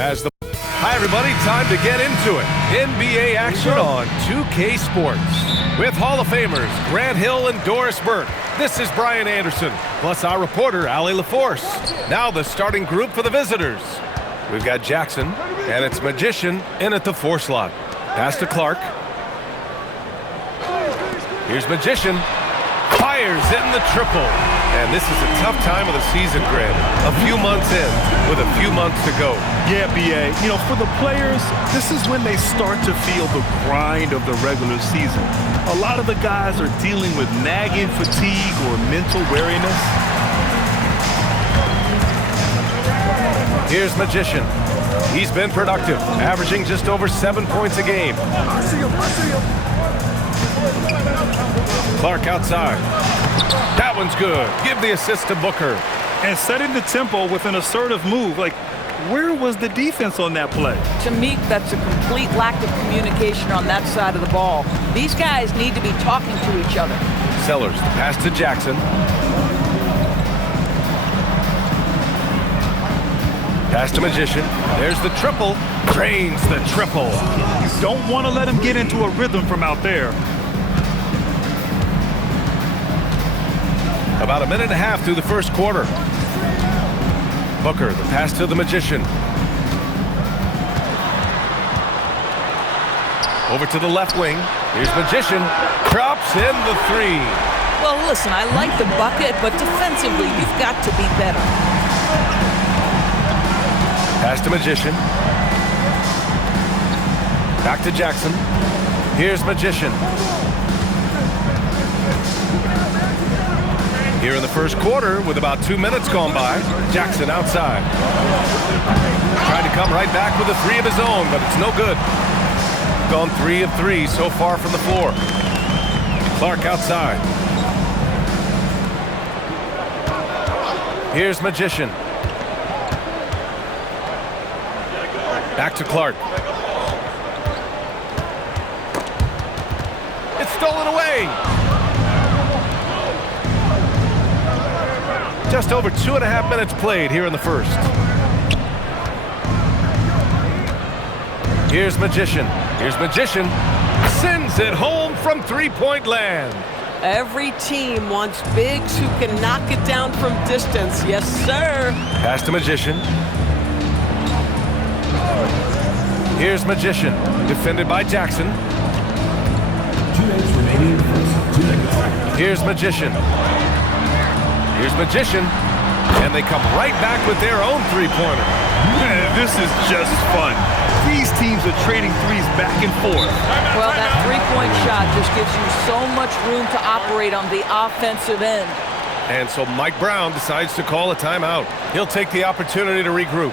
as the... Hi, everybody. Time to get into it. NBA action on 2K Sports. With Hall of Famers Grant Hill and Doris Burke. This is Brian Anderson, plus our reporter, Allie LaForce. Now the starting group for the visitors. We've got Jackson, and it's Magician in at the 4 slot. Pass to Clark. Here's Magician. Fires in the triple. And this is a tough time of the season, Grant. A few months in, with a few months to go. Yeah, B.A. You know, for the players, this is when they start to feel the grind of the regular season. A lot of the guys are dealing with nagging fatigue or mental weariness. Here's Magician. He's been productive, averaging just over 7 points a game. I see him. Clark outside. That one's good. Give the assist to Booker. And setting the tempo with an assertive move. Like, where was the defense on that play? To me, that's a complete lack of communication on that side of the ball. These guys need to be talking to each other. Sellers, the pass to Jackson. Pass to Magician. There's the triple. Drains the triple. You don't want to let him get into a rhythm from out there. About a minute and a half through the first quarter. Booker, the pass to the Magician. Over to the left wing. Here's Magician. Drops in the 3. Well, listen, I like the bucket, but defensively, you've got to be better. Pass to Magician. Back to Jackson. Here's Magician. Here in the first quarter, with about 2 minutes gone by, Jackson outside. Trying to come right back with a 3 of his own, but it's no good. Gone 3 of 3 so far from the floor. Clark outside. Here's Magician. Back to Clark. It's stolen away. Just over 2.5 minutes played here in the first. Here's Magician. Here's Magician. Sends it home from three-point land. Every team wants bigs who can knock it down from distance. Yes, sir. Pass to Magician. Here's Magician. Defended by Jackson. 2 minutes remaining. 2 minutes. Here's Magician. Here's Magician, and they come right back with their own three-pointer. This is just fun. These teams are trading threes back and forth. Well, that three-point shot just gives you so much room to operate on the offensive end. And so Mike Brown decides to call a timeout. He'll take the opportunity to regroup.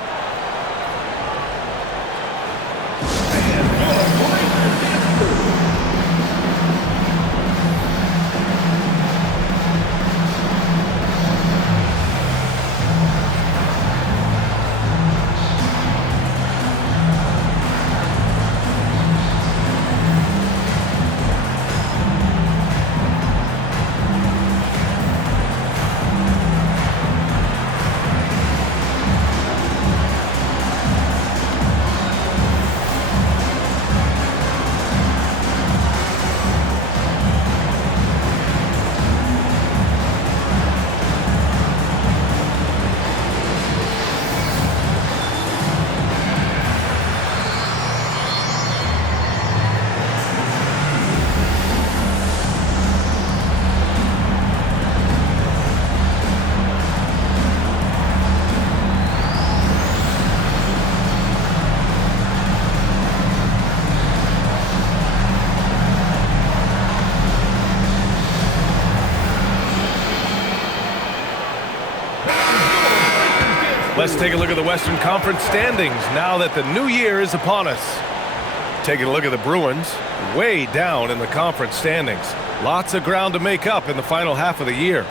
Let's take a look at the Western Conference standings now that the new year is upon us. Taking a look at the Bruins, way down in the conference standings. Lots of ground to make up in the final half of the year.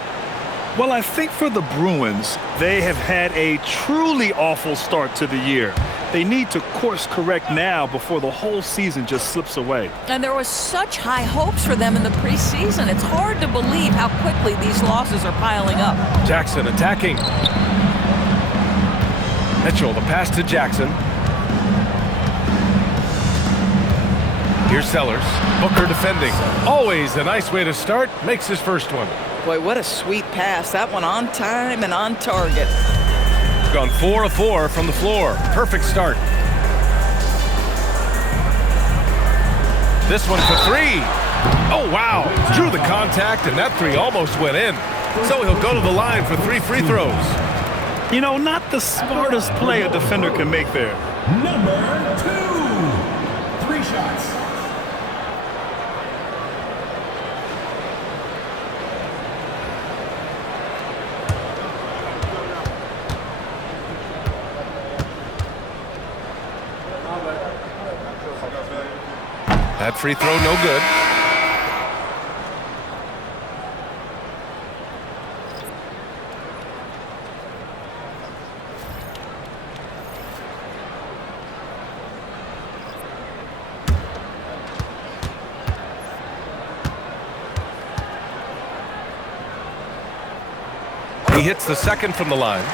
Well, I think for the Bruins, they have had a truly awful start to the year. They need to course correct now before the whole season just slips away. And there was such high hopes for them in the preseason. It's hard to believe how quickly these losses are piling up. Jackson attacking. Mitchell, the pass to Jackson. Here's Sellers. Booker defending. Always a nice way to start. Makes his first one. Boy, what a sweet pass. That one on time and on target. Gone 4 of 4 from the floor. Perfect start. This one for 3. Oh, wow. Drew the contact, and that 3 almost went in. So he'll go to the line for 3 free throws. You know, not the smartest play a defender can make there. Number 2. 3 shots. That free throw, no good. He hits the second from the line.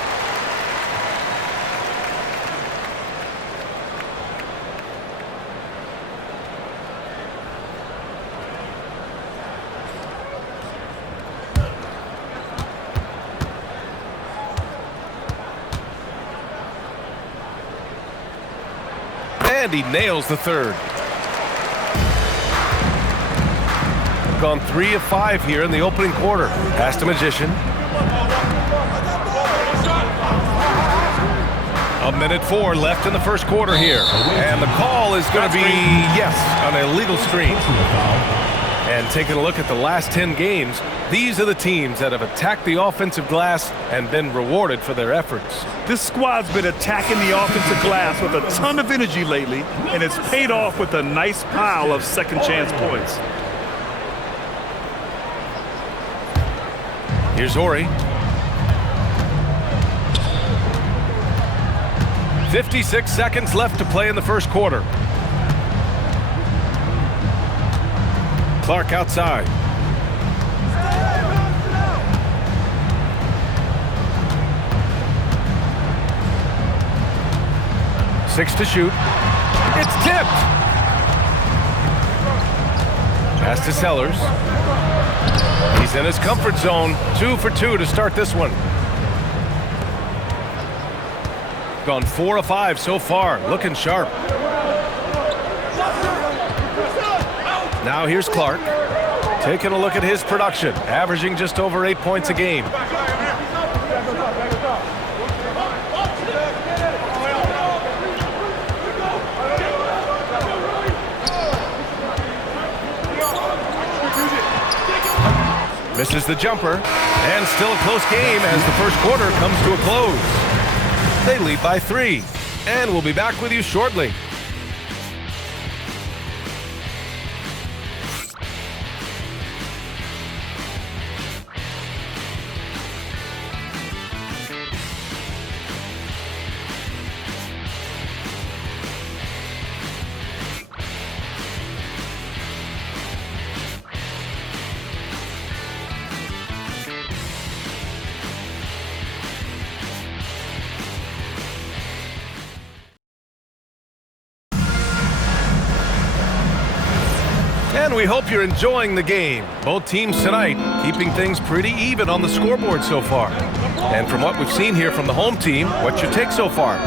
And he nails the third. Gone 3 of 5 here in the opening quarter. Pass to Magician. A minute 4 left in the first quarter here. And the call is going to be, yes, an illegal screen. And taking a look at the last 10 games, these are the teams that have attacked the offensive glass and been rewarded for their efforts. This squad's been attacking the offensive glass with a ton of energy lately, and it's paid off with a nice pile of second chance points. Here's Horry. 56 seconds left to play in the first quarter. Clark outside. Six to shoot. It's tipped. Pass to Sellers. He's in his comfort zone. 2 for 2 to start this one. Gone 4 of 5 so far. Looking sharp. Now here's Clark. Taking a look at his production. Averaging just over 8 points a game. Misses the jumper. And still a close game as the first quarter comes to a close. They lead by 3. And we'll be back with you shortly. And we hope you're enjoying the game. Both teams tonight keeping things pretty even on the scoreboard so far. And from what we've seen here from the home team, what's your take so far?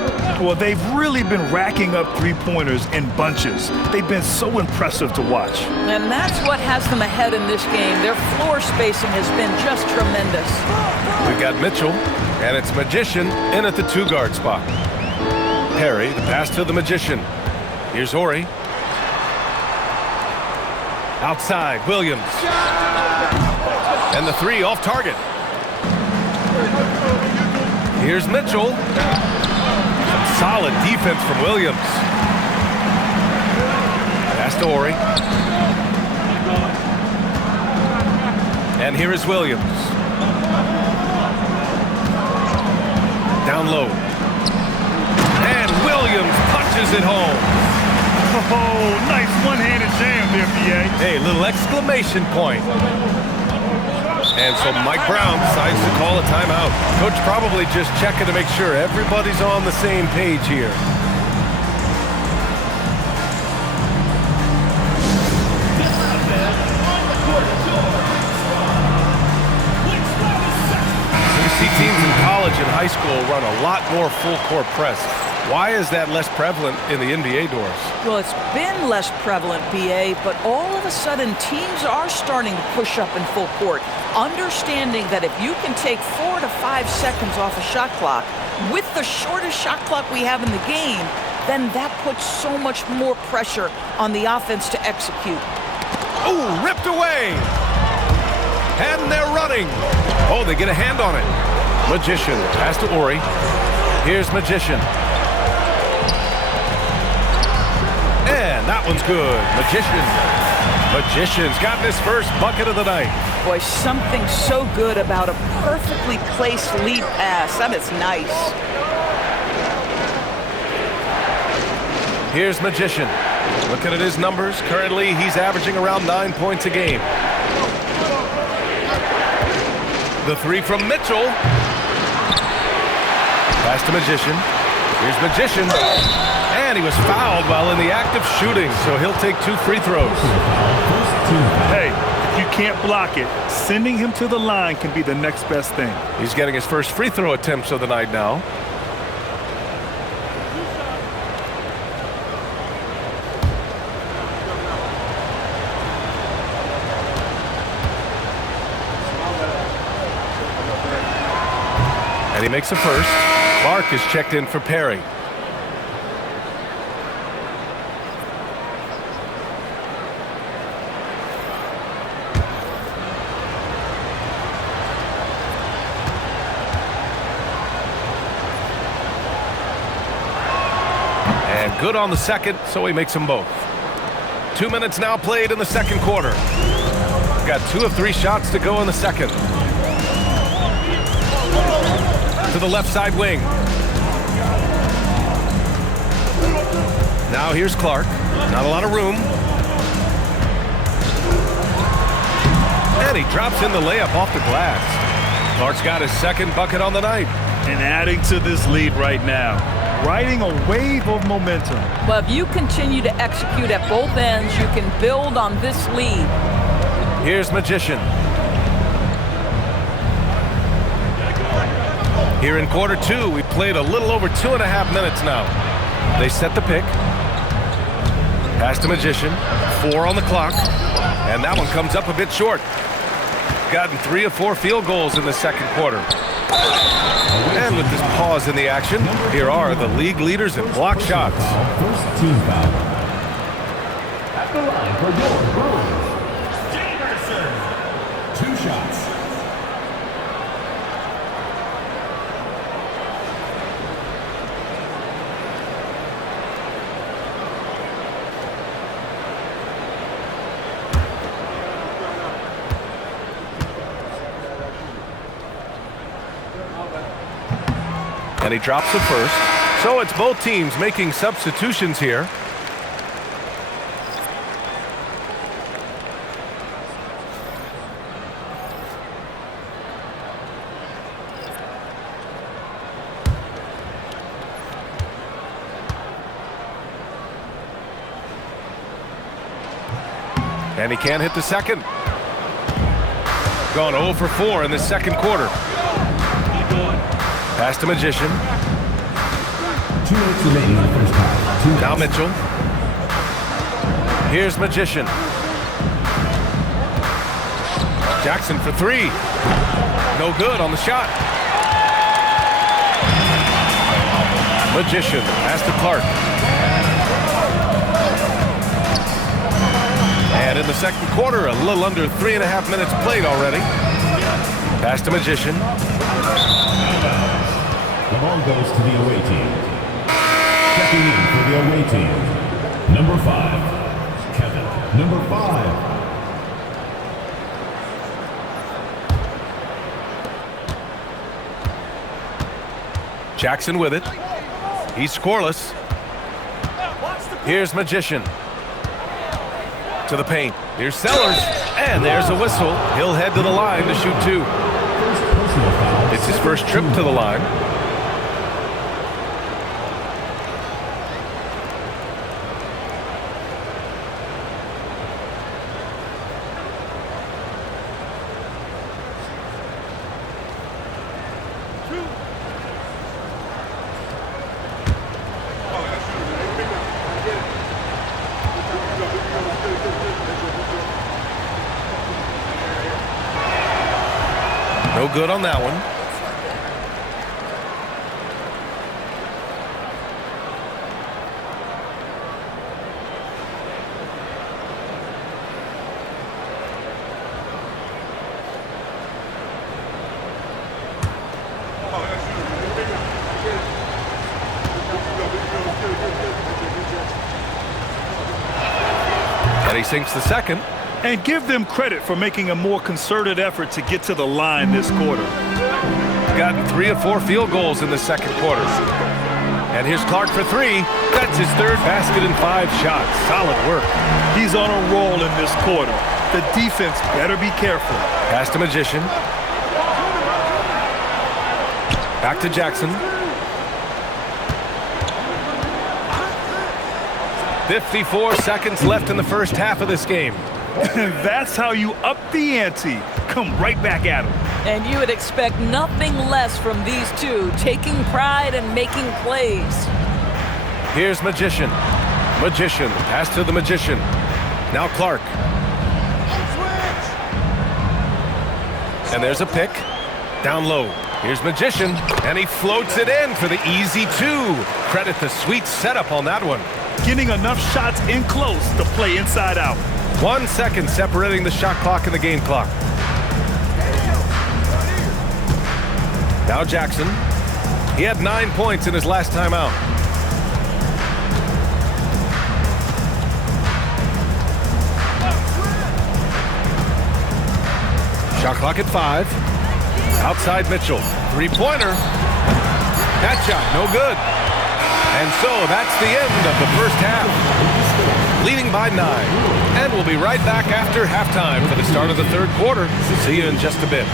Well, they've really been racking up three-pointers in bunches. They've been so impressive to watch. And that's what has them ahead in this game. Their floor spacing has been just tremendous. We've got Mitchell, and it's Magician in at the 2-guard spot. Perry, the pass to the Magician. Here's Horry. Outside, Williams. And the 3 off target. Here's Mitchell. Some solid defense from Williams. Pass to Horry. And here is Williams. Down low. And Williams punches it home. Oh, nice one-handed jam there, B.A. Hey, little exclamation point. And so Mike Brown decides to call a timeout. Coach probably just checking to make sure everybody's on the same page here. run a lot more full court press. Why is that less prevalent in the NBA, Doris? Well, it's been less prevalent, BA, but all of a sudden teams are starting to push up in full court, understanding that if you can take 4 to 5 seconds off a shot clock with the shortest shot clock we have in the game, then that puts so much more pressure on the offense to execute. Oh, ripped away! And they're running. Oh, they get a hand on it. Magician, pass to Ori. Here's Magician. And that one's good. Magician's gotten his first bucket of the night. Boy, something so good about a perfectly placed lead pass. That is nice. Here's Magician. Looking at his numbers, currently he's averaging around 9 points a game. The three from Mitchell. Pass to Magician. Here's Magician. And he was fouled while in the act of shooting, so he'll take 2 free throws. Hey, if you can't block it, sending him to the line can be the next best thing. He's getting his first free throw attempts of the night now. And he makes a first. Clark is checked in for Perry. And good on the second, so he makes them both. 2 minutes now played in the second quarter. Got 2 of 3 shots to go in the second. To the left side wing. Now here's Clark. Not a lot of room. And he drops in the layup off the glass. Clark's got his second bucket on the night. And adding to this lead right now, riding a wave of momentum. Well, if you continue to execute at both ends, you can build on this lead. Here's Magician. Here in quarter 2, we played a little over 2.5 minutes now. They set the pick. Pass to Magician. 4 on the clock. And that one comes up a bit short. Gotten 3 of 4 field goals in the second quarter. And with this pause in the action, here are the league leaders in block shots. First team foul. At the line for your Brewers, Jamerson. 2 shots. And he drops the first. So it's both teams making substitutions here. And he can't hit the second. Gone 0 for 4 in the second quarter. Pass to Magician. 2 minutes remaining in the first half. Now Mitchell. Here's Magician. Jackson for 3. No good on the shot. Magician. Pass to Clark. And in the second quarter, a little under 3.5 minutes played already. Pass to Magician. The ball goes to the away team. Checking in for the away team. Number 5, Kevin. Number 5. Jackson with it. He's scoreless. Here's Magician. To the paint. Here's Sellers. And there's a whistle. He'll head to the line to shoot 2. It's his first trip to the line. No good on that one. And he sinks the second. And give them credit for making a more concerted effort to get to the line this quarter. Gotten 3 of 4 field goals in the second quarter. And here's Clark for 3. That's his third basket in 5 shots. Solid work. He's on a roll in this quarter. The defense better be careful. Pass to Magician. Back to Jackson. 54 seconds left in the first half of this game. That's how you up the ante. Come right back at him. And you would expect nothing less from these two, taking pride and making plays. Here's Magician. Magician, pass to the Magician. Now Clark. And there's a pick. Down low. Here's Magician, and he floats it in for the easy 2. Credit the sweet setup on that one. Getting enough shots in close to play inside out. 1 second separating the shot clock and the game clock. Now Jackson. He had 9 points in his last time out. Shot clock at 5. Outside Mitchell. 3-pointer. That shot, no good. And so that's the end of the first half. Leading by 9. And we'll be right back after halftime for the start of the third quarter. See you in just a bit.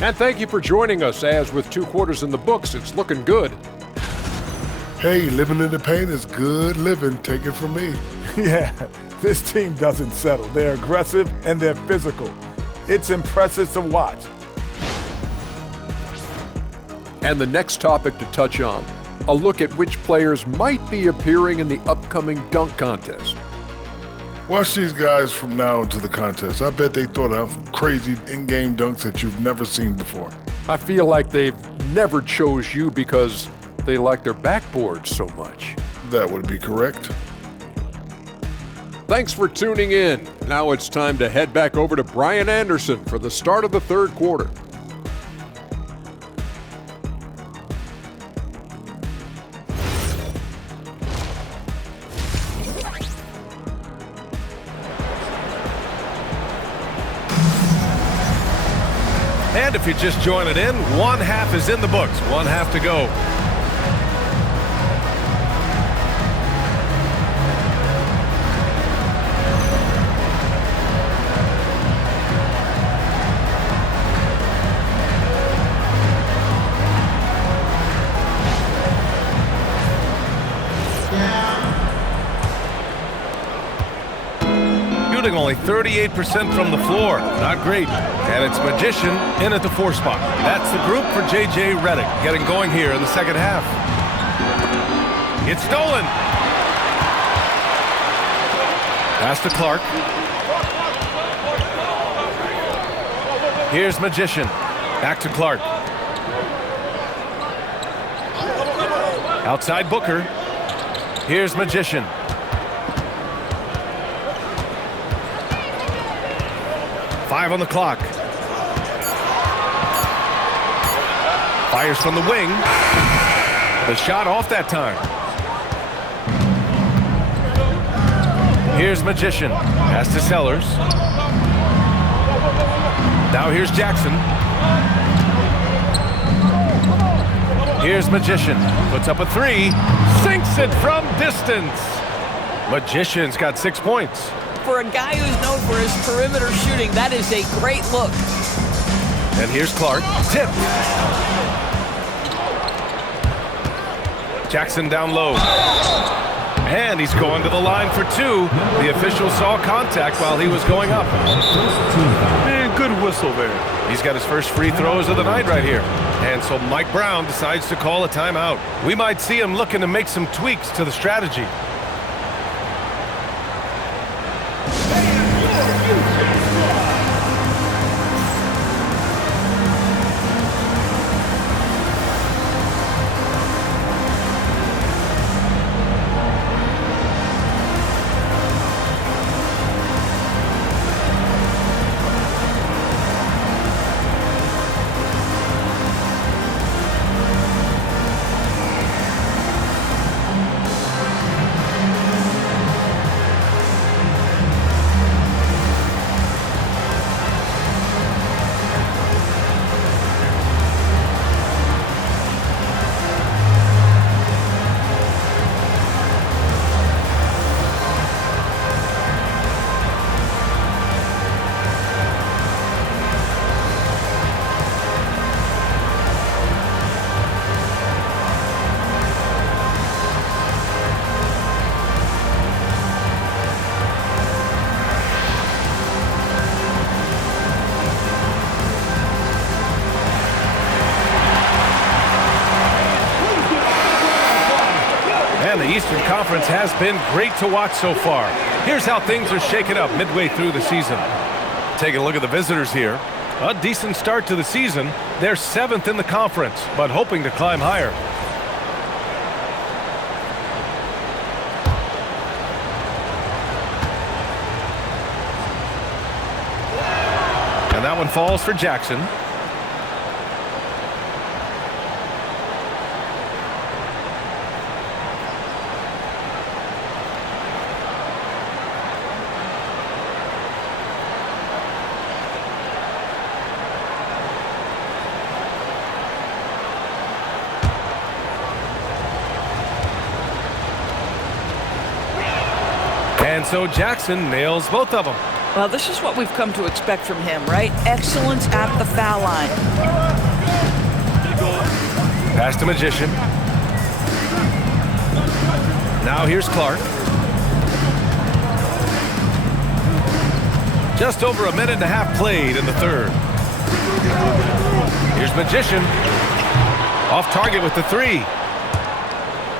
And thank you for joining us, as with 2 quarters in the books, it's looking good. Hey, living in the paint is good living. Take it from me. Yeah, this team doesn't settle. They're aggressive and they're physical. It's impressive to watch. And the next topic to touch on, a look at which players might be appearing in the upcoming dunk contest. Watch these guys from now into the contest. I bet they thought of crazy in-game dunks that you've never seen before. I feel like they've never chose you because they like their backboard so much. That would be correct. Thanks for tuning in. Now it's time to head back over to Brian Anderson for the start of the third quarter. And if you're just joining in, 1 half is in the books. 1 half to go. Shooting only 38% from the floor. Not great. And it's Magician in at the 4 spot. That's the group for J.J. Redick getting going here in the second half. It's stolen. Pass to Clark. Here's Magician. Back to Clark. Outside Booker. Here's Magician. Five on the clock. Fires from the wing. The shot off that time. Here's Magician. Pass to Sellers. Now here's Jackson. Here's Magician. Puts up a 3. Sinks it from distance. Magician's got 6 points. For a guy who's known for his perimeter shooting, that is a great look. And here's Clark. Tip. Jackson down low. And he's going to the line for two. The official saw contact while he was going up. Man, good whistle there. He's got his first free throws of the night right here. And so Mike Brown decides to call a timeout. We might see him looking to make some tweaks to the strategy. And the Eastern Conference has been great to watch so far. Here's how things are shaking up midway through the season. Taking a look at the visitors here. A decent start to the season. They're 7th in the conference, but hoping to climb higher. And that one falls for Jackson. And so Jackson nails both of them. Well, this is what we've come to expect from him, right? Excellence at the foul line. Pass to Magician. Now here's Clark. Just over a minute and a half played in the third. Here's Magician. Off target with the three.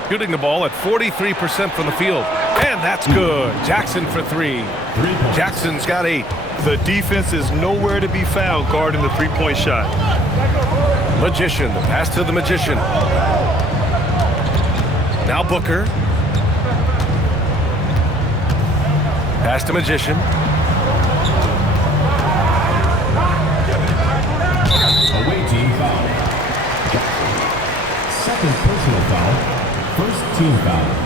Shooting the ball at 43% from the field. And that's good. Jackson for three. Jackson's got 8. The defense is nowhere to be found guarding the three-point shot. Magician, the pass to the Magician. Now Booker. Pass to Magician. Away team foul. Second personal foul. First team foul.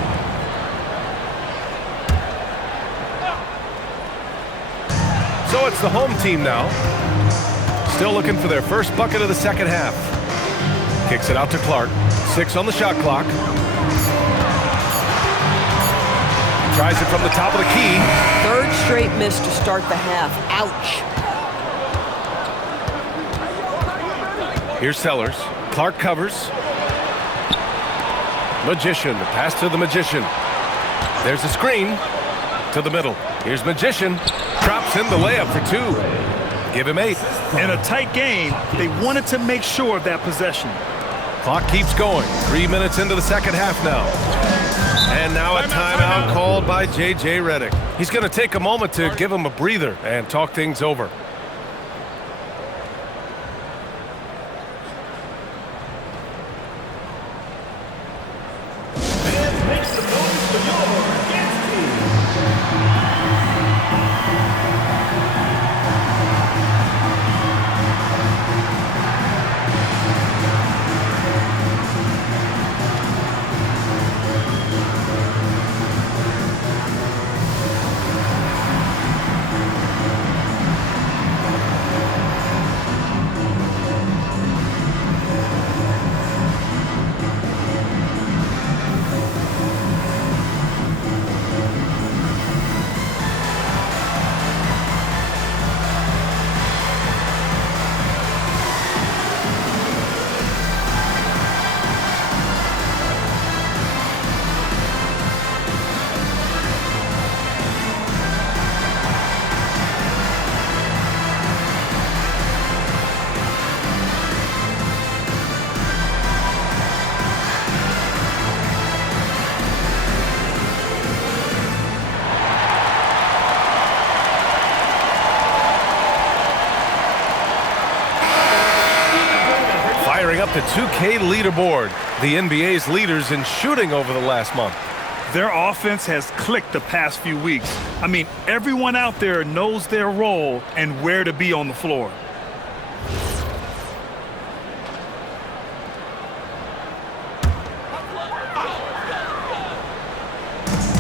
So it's the home team now. Still looking for their first bucket of the second half. Kicks it out to Clark. 6 on the shot clock. Tries it from the top of the key. Third straight miss to start the half. Ouch. Here's Sellers. Clark covers. Magician. The pass to the Magician. There's a screen to the middle. Here's Magician. Drops in the layup for 2. Give him 8. In a tight game, they wanted to make sure of that possession. Clock keeps going. 3 minutes into the second half now. And now a timeout called by J.J. Redick. He's going to take a moment to give him a breather and talk things over. the 2K leaderboard. The NBA's leaders in shooting over the last month. Their offense has clicked the past few weeks. I mean, everyone out there knows their role and where to be on the floor.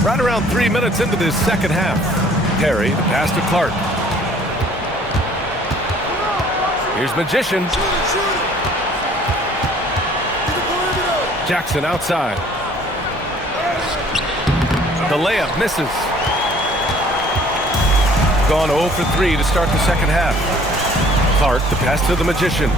Right around 3 minutes into this second half. Perry, the pass to Clark. Here's Magician. Jackson outside. The layup misses. Gone 0 for 3 to start the second half. Clark, the pass to the Magician.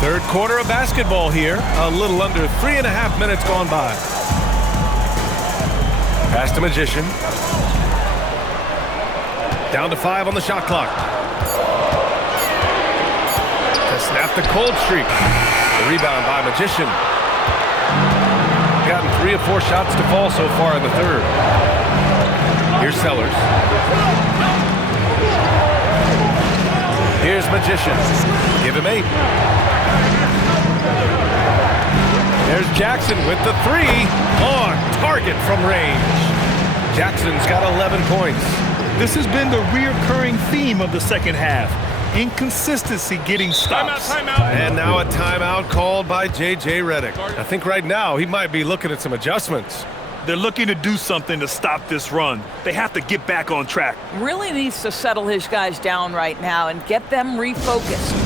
Third quarter of basketball here. A little under 3.5 minutes gone by. Pass to Magician. Down to 5 on the shot clock. To snap the cold streak. The rebound by Magician. Gotten 3 or 4 shots to fall so far in the third. Here's Sellers. Here's Magician. Give him 8. There's Jackson with the 3 on target from range. Jackson's got 11 points. This has been the reoccurring theme of the second half. Inconsistency getting stops. Timeout. And now a timeout called by J.J. Redick. I think right now he might be looking at some adjustments. They're looking to do something to stop this run. They have to get back on track. Really needs to settle his guys down right now and get them refocused.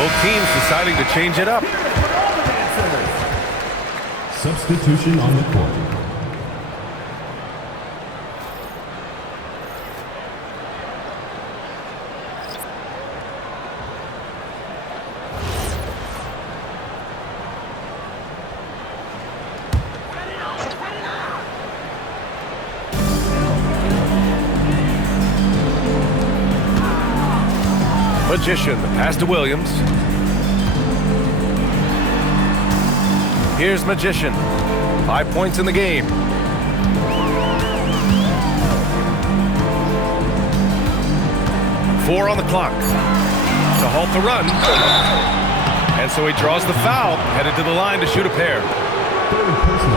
Both teams deciding to change it up. Substitution on the court. Magician, the pass to Williams. Here's Magician. 5 points in the game. Four on the clock to halt the run. And so he draws the foul, headed to the line to shoot a pair.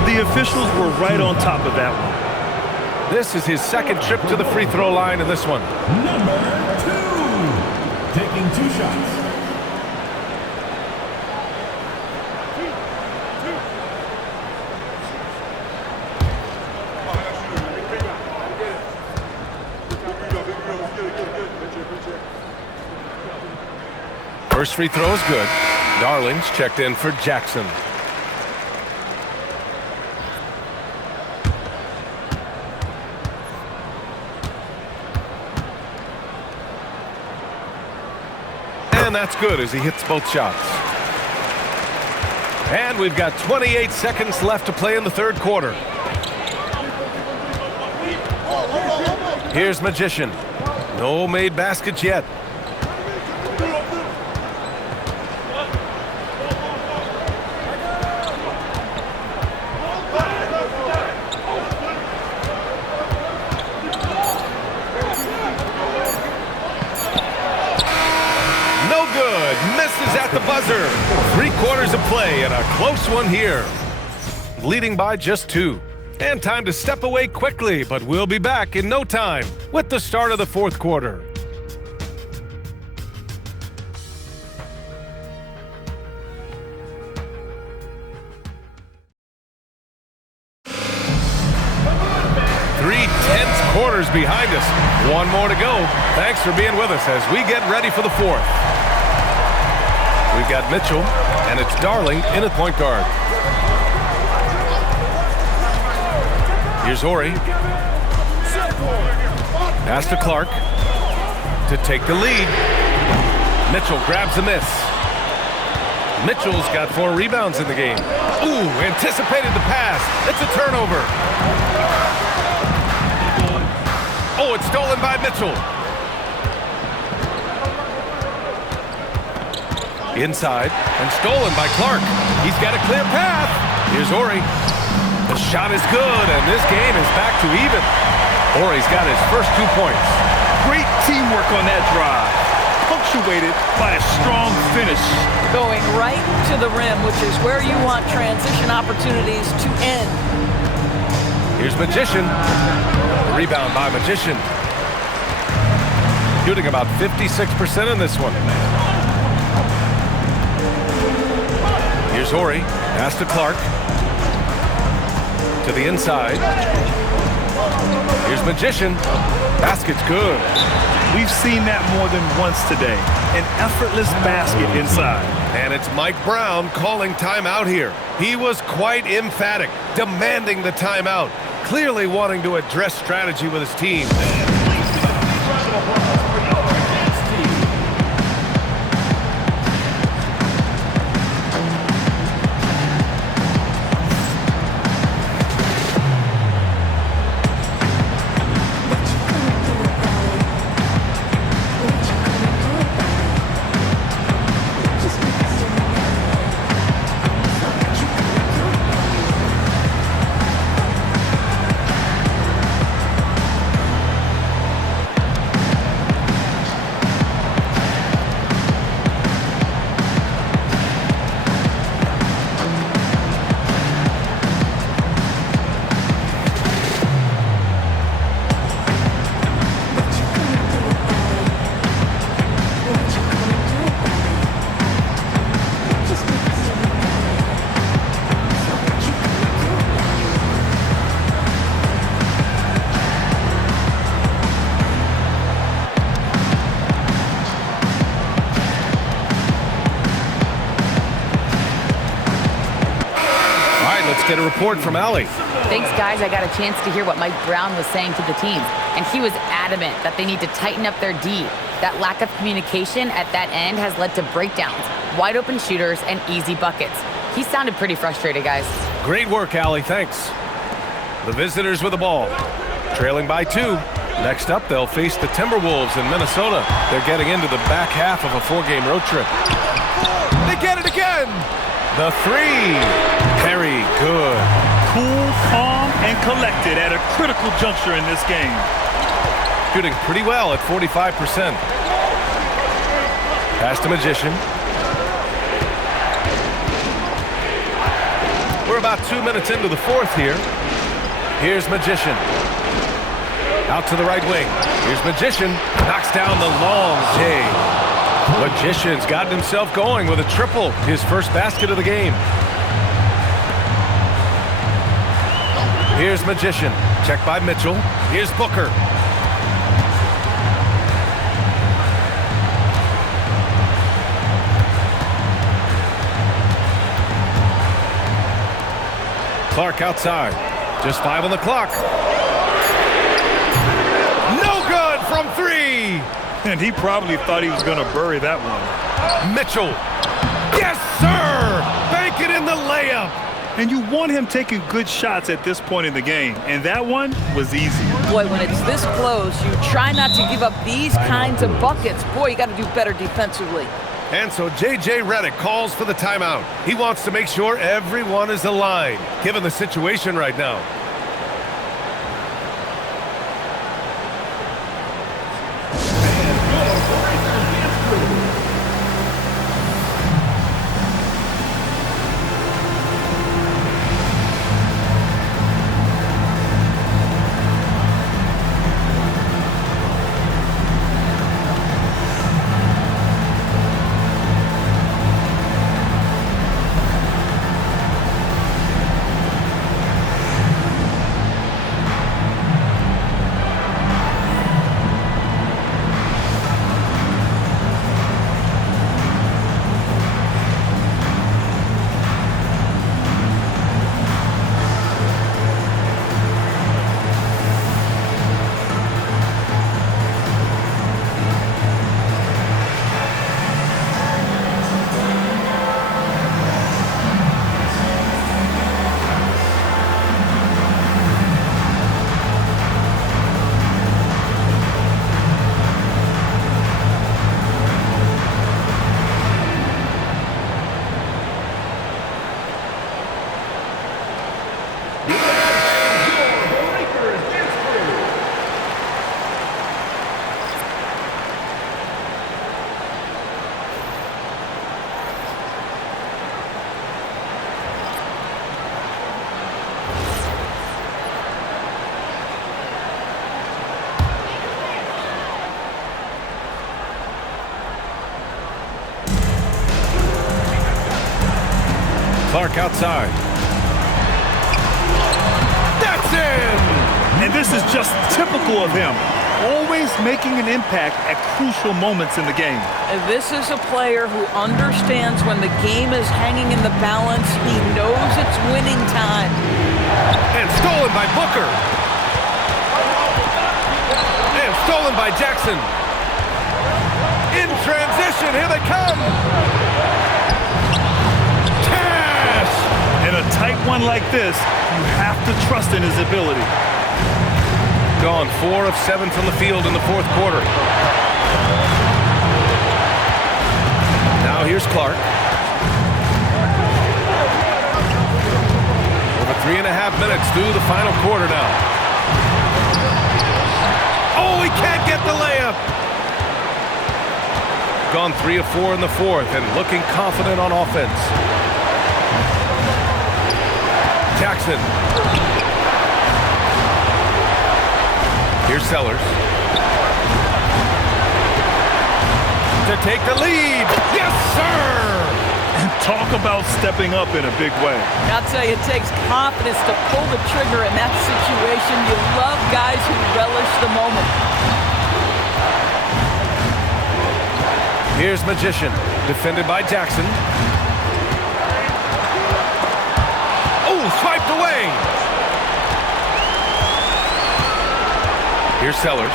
The officials were right on top of that one. This is his second trip to the free throw line in this one. Number 2. Taking 2 shots. First free throw is good. Darling's checked in for Jackson. And that's good as he hits both shots. And we've got 28 seconds left to play in the third quarter. Here's Magician. No made baskets yet. Misses at the buzzer. 3 quarters of play and a close one here. leading by just 2. And time to step away quickly, but we'll be back in no time with the start of the fourth quarter. Three tense quarters behind us. One more to go. Thanks for being with us as we get ready for the fourth. We've got Mitchell, and it's Darling in at point guard. Here's Ori. Pass to Clark to take the lead. Mitchell grabs the miss. Mitchell's got 4 rebounds in the game. Ooh, anticipated the pass. It's a turnover. Oh, it's stolen by Mitchell. Inside and stolen by Clark. He's got a clear path. Here's Ori. The shot is good, and this game is back to even. Ori's got his first 2 points. Great teamwork on that drive, punctuated by a strong finish. Going right to the rim, which is where you want transition opportunities to end. Here's Magician. Rebound by Magician. Shooting about 56% in this one. Here's Ori. Pass to Clark. To the inside. Here's Magician. Basket's good. We've seen that more than once today. An effortless basket inside. And it's Mike Brown calling timeout here. He was quite emphatic, demanding the timeout, clearly wanting to address strategy with his team. Get a report from Allie. Thanks, guys. I got a chance to hear what Mike Brown was saying to the team, and he was adamant that they need to tighten up their D. That lack of communication at that end has led to breakdowns, wide open shooters, and easy buckets. He sounded pretty frustrated, guys. Great work, Allie. Thanks. The visitors with the ball, trailing by 2. Next up, they'll face the Timberwolves in Minnesota. They're getting into the back half of a 4-game road trip. They get it again! The 3. Very good. Cool, calm, and collected at a critical juncture in this game. Shooting pretty well at 45%. Pass to Magician. We're about 2 minutes into the fourth here. Here's Magician. Out to the right wing. Here's Magician. Knocks down the long J. Magician's gotten himself going with a triple. His first basket of the game. Here's Magician. Checked by Mitchell. Here's Booker. Clark outside. Just 5 on the clock. No good from 3. And he probably thought he was going to bury that one. Mitchell. Yes, sir! Bank it in the layup. And you want him taking good shots at this point in the game. And that one was easy. Boy, when it's this close, you try not to give up these kinds of buckets. Boy, you got to do better defensively. And so J.J. Redick calls for the timeout. He wants to make sure everyone is aligned, given the situation right now. Clark outside. That's in! And this is just typical of him. Always making an impact at crucial moments in the game. This is a player who understands when the game is hanging in the balance. He knows it's winning time. And stolen by Booker. And stolen by Jackson. In transition, here they come. Cash! In a tight one like this, you have to trust in his ability. Gone 4 of 7 from the field in the fourth quarter. Now here's Clark. Over 3.5 minutes through the final quarter now. Oh, he can't get the layup. Gone 3 of 4 in the fourth and looking confident on offense. Jackson. Here's Sellers. To take the lead. Yes, sir! And talk about stepping up in a big way. I'll tell you, it takes confidence to pull the trigger in that situation. You love guys who relish the moment. Here's Magician, defended by Jackson. Oh, swiped away! Here's Sellers.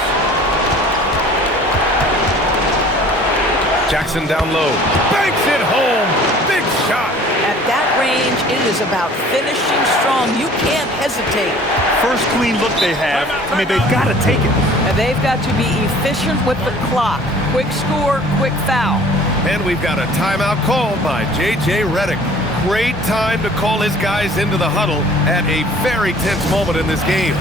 Jackson down low. Banks it home! Big shot! At that range, it is about finishing strong. You can't hesitate. First clean look they have, I mean, they've got to take it. And they've got to be efficient with the clock. Quick score, quick foul. And we've got a timeout called by J.J. Redick. Great time to call his guys into the huddle at a very tense moment in this game.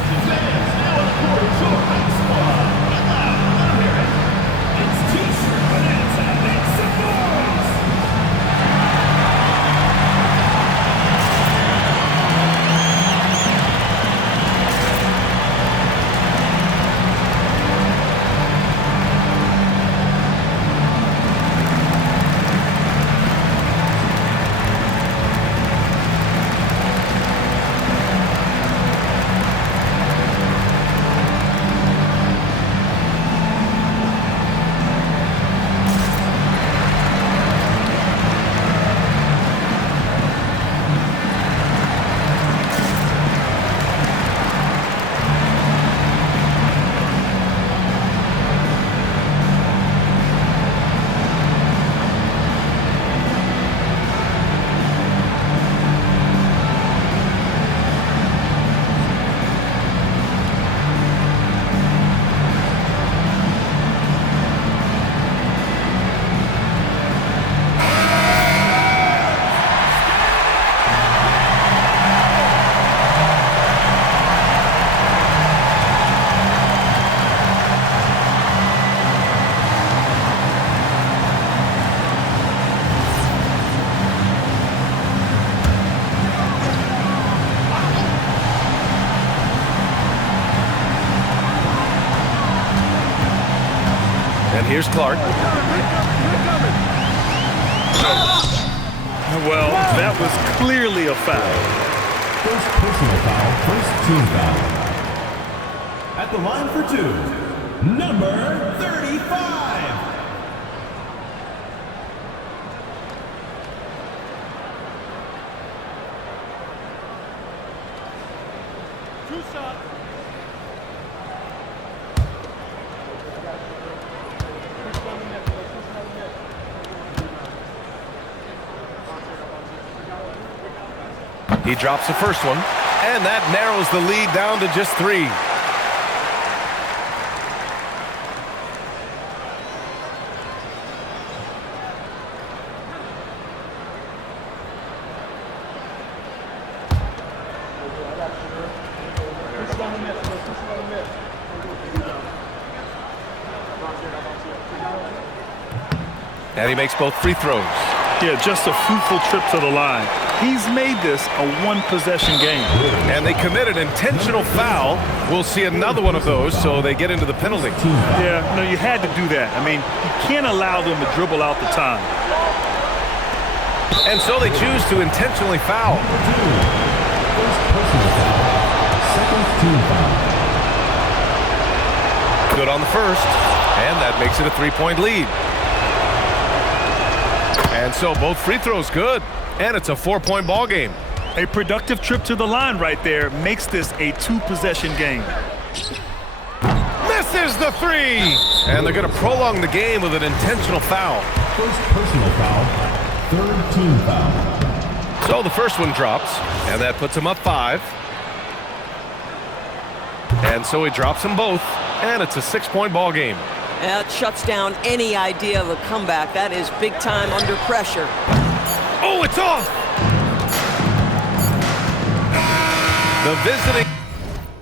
Here's Clark. Well, that was clearly a foul. First personal foul, first team foul. At the line for two, number 35. Two shots. He drops the first one, and that narrows the lead down to just 3. And he makes both free throws. Yeah, just a fruitful trip to the line. He's made this a one-possession game. And they committed an intentional foul. We'll see another one of those, so they get into the penalty. Yeah, no, you had to do that. I mean, you can't allow them to dribble out the time. And so they choose to intentionally foul. First personal foul. Second team foul. Good on the first, and that makes it a 3-point lead. And so both free throws good, and it's a 4-point ball game. A productive trip to the line right there makes this a 2-possession game. Misses the three, and they're going to prolong the game with an intentional foul. First personal foul. Third team foul. So the first one drops, and that puts him up 5. And so he drops them both, and it's a 6-point ball game. That shuts down any idea of a comeback. That is big time under pressure. Oh, it's off! The visiting